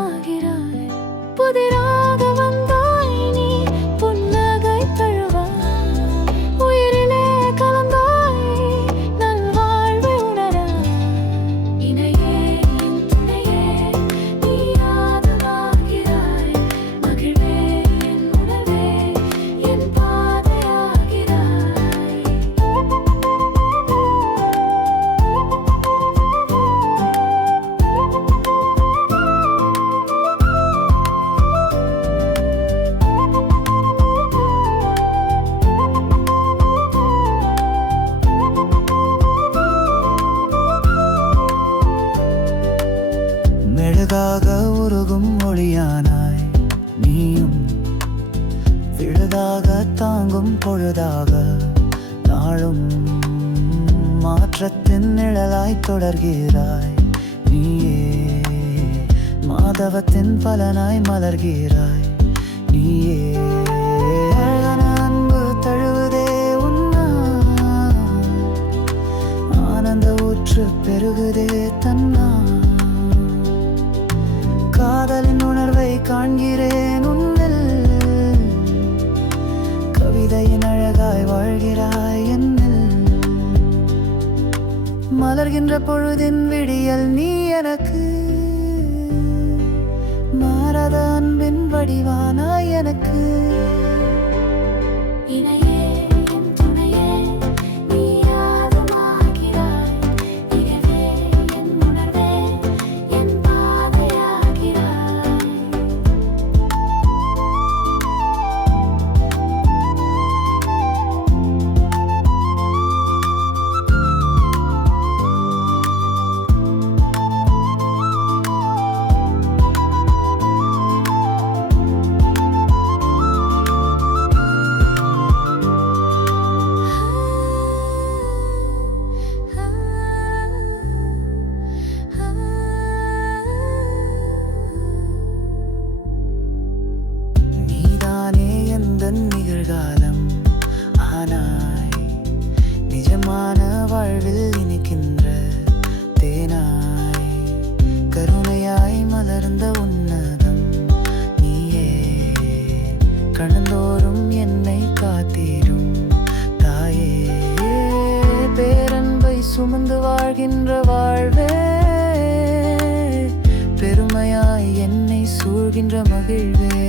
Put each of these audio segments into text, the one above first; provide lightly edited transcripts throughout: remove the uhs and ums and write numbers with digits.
ஆகிறாய். புதிராக வந்தாய் நீ புன்னகை தழுவாய். உயிரிலே கலந்தாய் நல்வாழ்வை உணராய். இணையே என் துணையே நீ ஆதலாகிறாய். மகிழ்வே என் உணர்வே என் பாதையாகிறாய். மெழுகாக உருகும் மொழியானாய் நீயும். விழுதாக தாங்கும் பொழுதாக நாளும் மாற்றத்தின் நிழலாய் தொடர்கிறாய். நீயே மாதவத்தின் பலனாய் மலர்கிறாய். நீயே அழகான அன்பு தழுவுதே உன்னால். ஆனந்த ஊற்று பெருகுதே தன்னால். காதலின் உணர்வை காண்கிறேன் உன்னில். கவிதையின் அழகாய் வாழ்கிறாய் என்னில். மலர்கின்ற பொழுதின் விடியல் நீ எனக்கு. மாறாத அன்பின் வடிவானாய் எனக்கு. இணையே என் துணையே நீ ஆதலாகிறாய். நிகழ்வே என் உணர்வே என் பாதையாகிறாய். நீதானே எந்தன் நிகழ்காலம் ஆனாய். நிஜமான வாழ்வில் இனிக்கின்ற தேனாய். கருணையாய் மலர்ந்த உன்னதம் நீயே. கணந்தோறும் என்னை காத்தீரும் தாயே. பேரன்பை சுமந்து வாழ்கின்ற வாழ்வே. பெருமையாய் என்னை சூழ்கின்ற மகிழ்வே.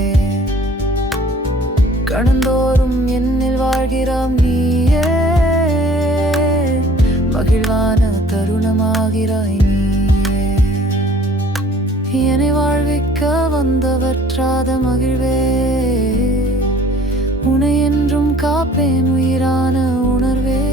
கணந்தோறும் என்னில் வாழ்கிறாம் நீயே. மகிழ்வான தருணமாகிறாய் நீயே. என்னை வாழ்விக்க வந்தவற்றாத மகிழ்வே. உன்னை என்றும் காப்பேன் உயிரான உணர்வே.